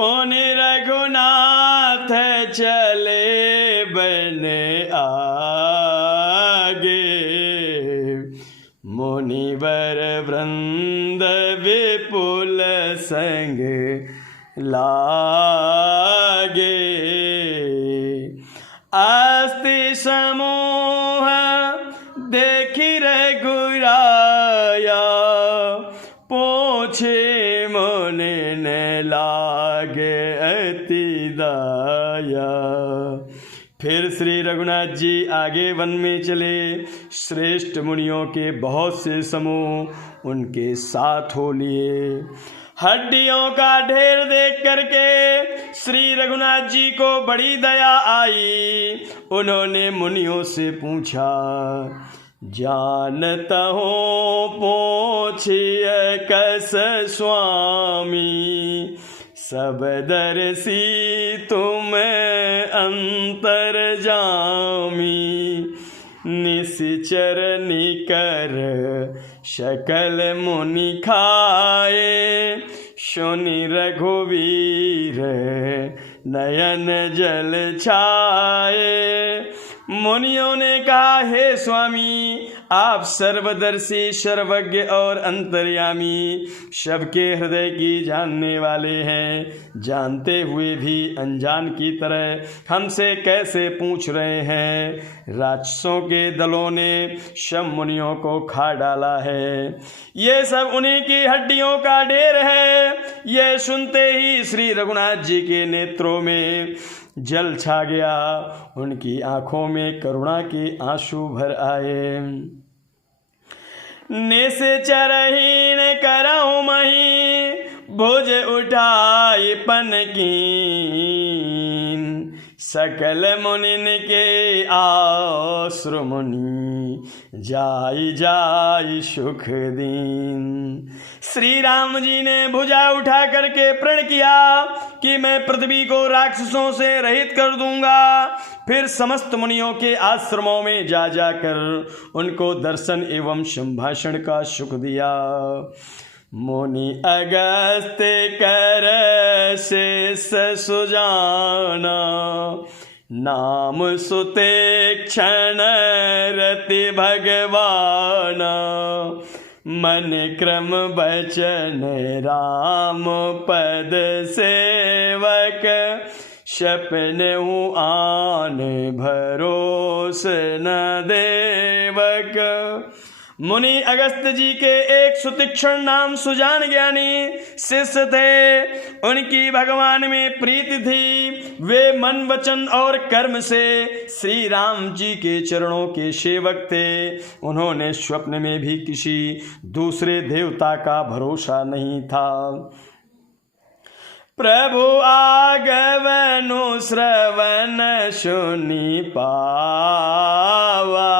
पुनि रघुनाथ चले बन आगे। मुनिवर वृंद विपुल संग लागे। अस्ति समूह देखि रघुराया, पूछे मुनि ने लागे अति दाया। फिर श्री रघुनाथ जी आगे वन में चले। श्रेष्ठ मुनियों के बहुत से समूह उनके साथ हो लिए। हड्डियों का ढेर देख करके श्री रघुनाथ जी को बड़ी दया आई। उन्होंने मुनियों से पूछा, जानता हूँ पूछिए कस स्वामी, सब दर्शी तुम अंतर जामी। निश्चर निकर शकल मुनि खाए, सुनि रघुवीर नयन जल छाए। मुनियों ने कहा, हे स्वामी, आप सर्वदर्शी, सर्वज्ञ और अंतर्यामी, सबके हृदय की जानने वाले हैं। जानते हुए भी अनजान की तरह हमसे कैसे पूछ रहे हैं? राक्षसों के दलों ने सब मुनियों को खा डाला है। ये सब उन्हीं की हड्डियों का ढेर है। ये सुनते ही श्री रघुनाथ जी के नेत्रों में जल छा गया। उनकी आंखों में करुणा के आंसू भर आए। निश्चरहीन करहु मही, भुज उठाई पनकीन। सकल मुनिन के आश्रु मुनि, जाई जाई सुख दीन। श्री राम जी ने भुजा उठा करके प्रण किया कि मैं पृथ्वी को राक्षसों से रहित कर दूंगा। फिर समस्त मुनियों के आश्रमों में जा जाकर उनको दर्शन एवं संभाषण का सुख दिया। मुनि अगस्त्य कर शेष सुजाना, नाम सुते क्षण रति भगवाना। मन क्रम बचन राम पद सेवक, सपनेहु आन भरोस न देवक। मुनि अगस्त्य जी के एक सुतीक्षण नाम सुजान ज्ञानी शिष्य थे। उनकी भगवान में प्रीति थी। वे मन वचन और कर्म से श्री राम जी के चरणों के सेवक थे। उन्होंने स्वप्न में भी किसी दूसरे देवता का भरोसा नहीं था। प्रभु आगमनु श्रवण सुनि पावा,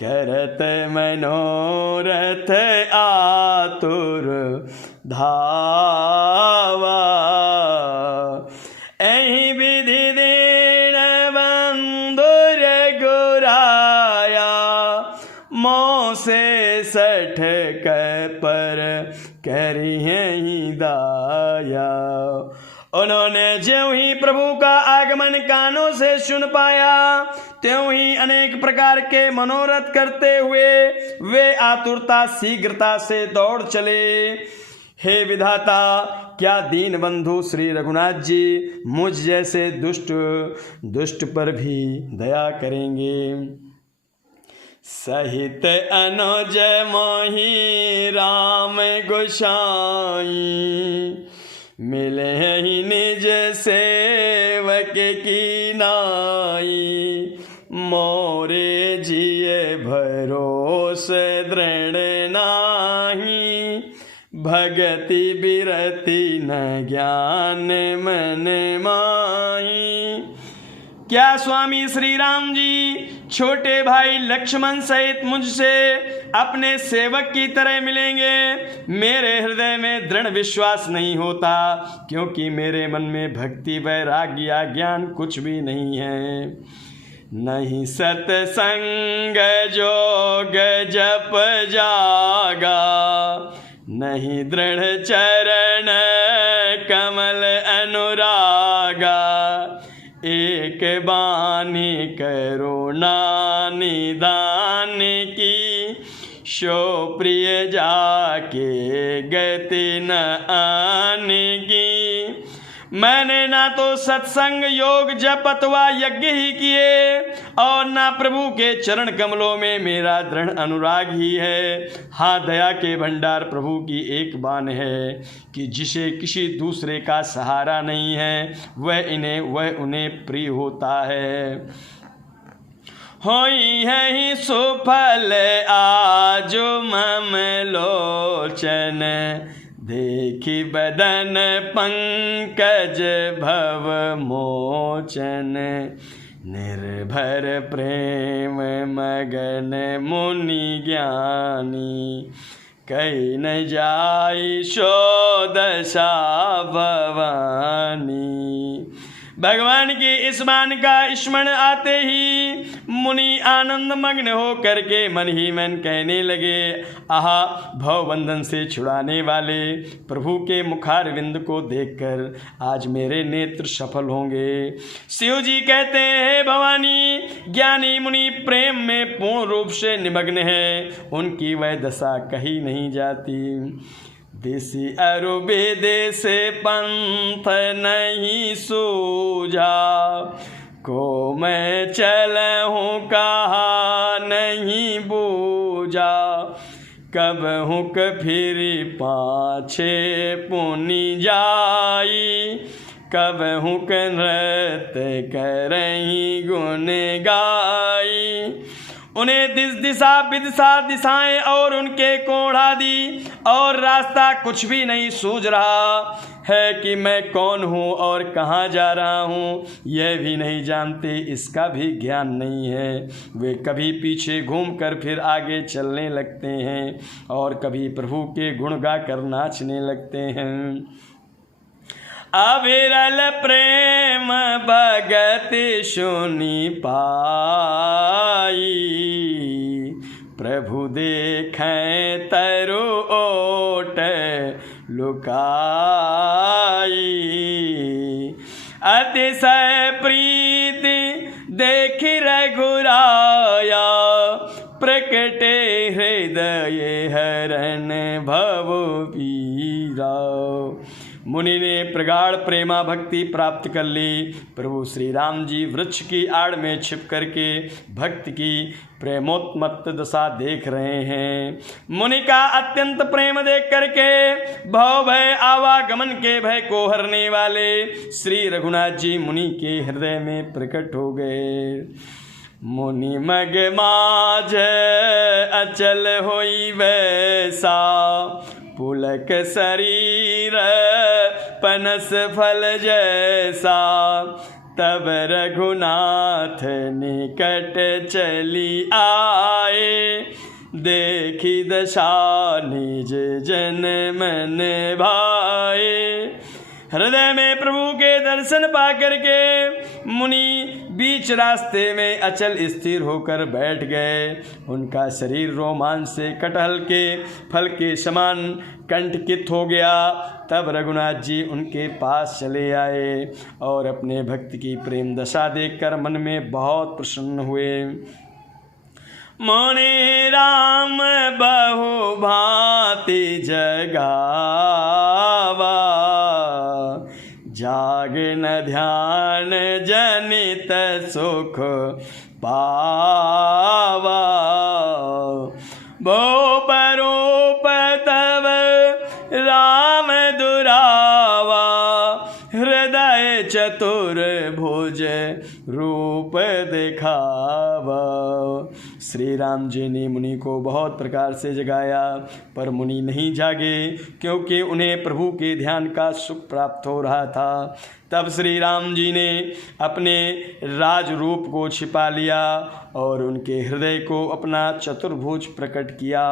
करत मनोरथ आतुर धावा। एहि विधि दीन बंधुर गुराया, मोह से सठ पर करिहि दाया। उन्होंने ज्यों ही प्रभु का आगमन कानों से सुन पाया, त्यों ही अनेक प्रकार के मनोरथ करते हुए वे आतुरता शीघ्रता से दौड़ चले। हे विधाता, क्या दीन बंधु श्री रघुनाथ जी मुझ जैसे दुष्ट पर भी दया करेंगे। सहित अनुज मोहि राम गोसाई, मिले ही निज सेवक की नाई। मोरे जिये भरोस दृढ़ नाही, भगति बिरति न ज्ञान मन माही। क्या स्वामी श्री राम जी छोटे भाई लक्ष्मण सहित मुझसे अपने सेवक की तरह मिलेंगे? मेरे हृदय में दृढ़ विश्वास नहीं होता, क्योंकि मेरे मन में भक्ति वैराग्य ज्ञान कुछ भी नहीं है। नहीं सत्संग जोग जप जागा, नहीं दृढ़ चरण का करुणा निदान की, शो प्रिय जाके गति न आने की। मैंने ना तो सत्संग योग जप अथवा यज्ञ ही किए और ना प्रभु के चरण कमलों में मेरा दृढ़ अनुराग ही है। हाँ, दया के भंडार प्रभु की एक बान है कि जिसे किसी दूसरे का सहारा नहीं है वह उन्हें प्रिय होता है। होई है ही सुफल आज मम लोचन, देखी बदन पंकज भव मोचन। निर्भर प्रेम मगन मुनि ज्ञानी, कहीं न जाई शो दशा भवानी। भगवान के इस बाण का स्मरण आते ही मुनि आनंद मग्न हो करके मन ही मन कहने लगे, आहा, भवबंधन से छुड़ाने वाले प्रभु के मुखारविंद को देखकर आज मेरे नेत्र सफल होंगे। शिव जी कहते हैं, भवानी, ज्ञानी मुनि प्रेम में पूर्ण रूप से निमग्न है, उनकी वह दशा कही नहीं जाती। देसी अरु विदेश पंथ नहीं सूझा, को मैं चलहूँ कहा नहीं बूझा। कब हुक फिर पाछे पुनि जाई, कब हुक नृत्य करही गुण गाई। उन्हें दिस दिशा विदिशा दिशाएं और उनके कोण आदि और रास्ता कुछ भी नहीं सूझ रहा है कि मैं कौन हूँ और कहाँ जा रहा हूँ, यह भी नहीं जानते, इसका भी ज्ञान नहीं है। वे कभी पीछे घूमकर फिर आगे चलने लगते हैं और कभी प्रभु के गुण गाकर नाचने लगते हैं। अविरल प्रेम भगत सुनि पाई, प्रभु देखें तरु ओट लुकाई। अतिशय प्रीति देख रघुराया, प्रकटे हृदय हरण भव पीरा। मुनि ने प्रगाढ़ प्रेमा भक्ति प्राप्त कर ली। प्रभु श्री राम जी वृक्ष की आड़ में छिप करके भक्त की प्रेमोत्मत्त दशा देख रहे हैं। मुनि का अत्यंत प्रेम देख करके भव भय आवागमन के भय को हरने वाले श्री रघुनाथ जी मुनि के हृदय में प्रकट हो गए। मुनि मग माझ अचल होई वैसा, पुलक शरीर पनस फल जैसा। तब रघुनाथ निकट चली आए, देखी दशा निज जन मन भाए। हृदय में प्रभु के दर्शन पा करके मुनि बीच रास्ते में अचल स्थिर होकर बैठ गए। उनका शरीर रोमांच से कटहल के फल के समान कंटकित हो गया। तब रघुनाथ जी उनके पास चले आए और अपने भक्त की प्रेम दशा देखकर मन में बहुत प्रसन्न हुए। मुनि राम बहु भांति जगावा, जागन ध्यान जनित सुख पावा। भूप रूप तव राम दुरावा, हृदय चतुर भुज रूप दिखावा। श्री राम जी ने मुनि को बहुत प्रकार से जगाया, पर मुनि नहीं जागे क्योंकि उन्हें प्रभु के ध्यान का सुख प्राप्त हो रहा था। तब श्री राम जी ने अपने राज रूप को छिपा लिया और उनके हृदय को अपना चतुर्भुज प्रकट किया।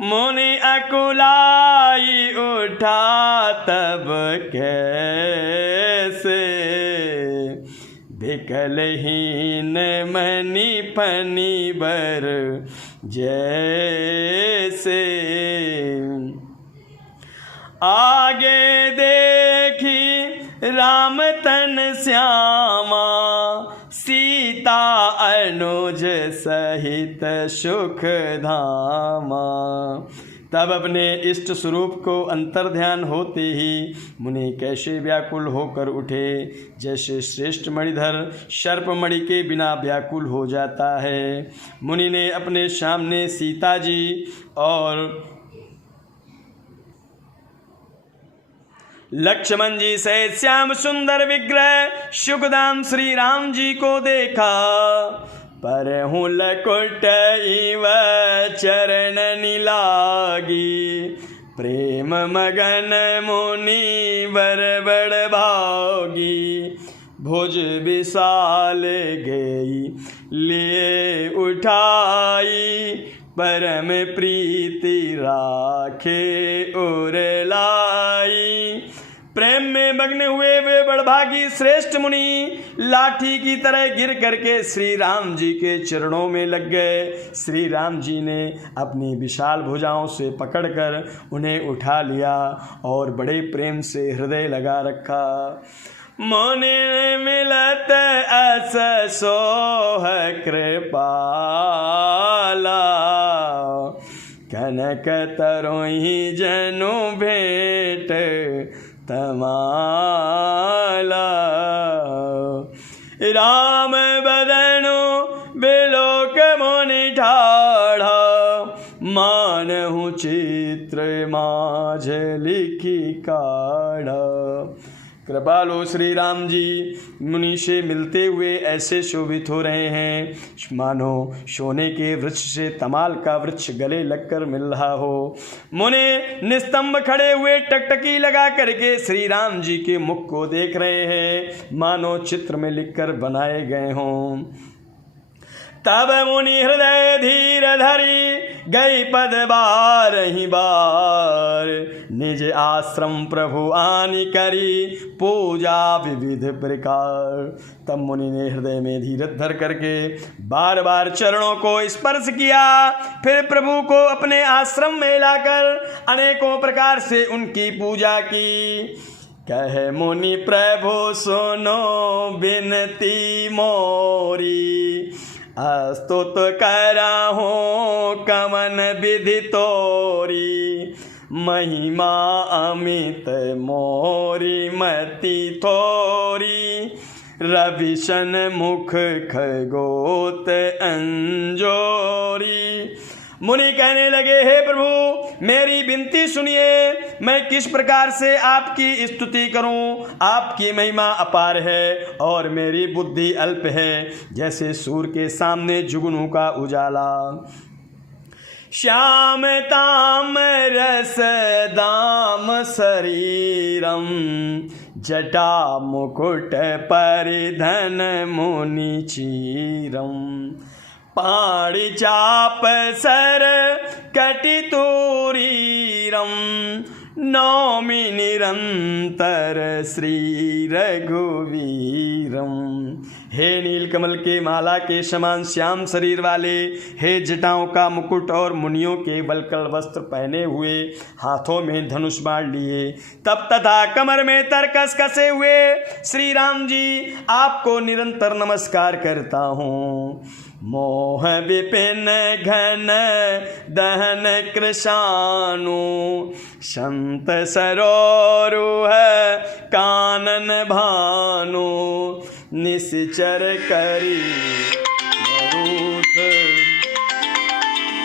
मुनि अकुलाई उठा तब कैसे, विकलहीन मणि फनि बर जैसे। आगे देखी राम तन श्यामा, सीता अनुज सहित सुख धामा। तब अपने इष्ट स्वरूप को अंतर्ध्यान होते ही मुनि कैसे व्याकुल होकर उठे, जैसे श्रेष्ठ मणिधर सर्प मणि के बिना व्याकुल हो जाता है। मुनि ने अपने सामने सीता जी और लक्ष्मण जी से श्याम सुंदर विग्रह सुखदाम श्री राम जी को देखा। पर हूँ लकुट इव चरण निलागी, प्रेम मगन मुनि वर बड़ भागी। भुज विशाल गई लिए उठाई, परम प्रीति राखे और लाई। प्रेम में मग्न हुए वे बड़भागी श्रेष्ठ मुनि लाठी की तरह गिर करके श्री राम जी के चरणों में लग गए। श्री राम जी ने अपनी विशाल भुजाओं से पकड़कर उन्हें उठा लिया और बड़े प्रेम से हृदय लगा रखा। मुनि मिलत अस सोह कृपाला, कनक तरोहि जनु भेंट तमाला। राम बदनु बिलोक मुनि ठाढ़ा, मानहु चित्र माझ लिखी काढ़ा। कृपालु श्री राम जी मुनि से मिलते हुए ऐसे शोभित हो रहे हैं मानो सोने के वृक्ष से तमाल का वृक्ष गले लगकर मिल रहा हो। मुनि निस्तंभ खड़े हुए टकटकी लगा करके श्री राम जी के मुख को देख रहे हैं, मानो चित्र में लिखकर बनाए गए हों। तब मुनि हृदय धीर धरी गई पद बार ही बार, निज आश्रम प्रभु आनि करी पूजा विविध प्रकार। तब मुनि ने हृदय में धीरज धर करके बार बार चरणों को स्पर्श किया, फिर प्रभु को अपने आश्रम में लाकर अनेकों प्रकार से उनकी पूजा की। कहे मुनि प्रभु सुनो बिनती मोरी, स्तुत कराहूँ कवन विधि तोरी। महिमा अमित मोरी मति थोरी, रविशन मुख खगोत अंजोरी। मुनि कहने लगे, हे प्रभु मेरी विनती सुनिए, मैं किस प्रकार से आपकी स्तुति करूं। आपकी महिमा अपार है और मेरी बुद्धि अल्प है, जैसे सूर्य के सामने जुगनू का उजाला। श्याम ताम रस दाम शरीरम, जटा मुकुट परिधन मुनि चीरम। पाणि चाप सर कटि तूरीरम, नौमि निरंतर श्री रघुवीरम। हे नीलकमल के माला के समान श्याम शरीर वाले, हे जटाओं का मुकुट और मुनियों के वल्कल वस्त्र पहने हुए, हाथों में धनुष बाण लिए, तब तथा कमर में तरकस कसे हुए श्री राम जी आपको निरंतर नमस्कार करता हूँ। मोह विपिन घन दहन कृशानु, संत सरोरुह कानन भानु। निश्चर करी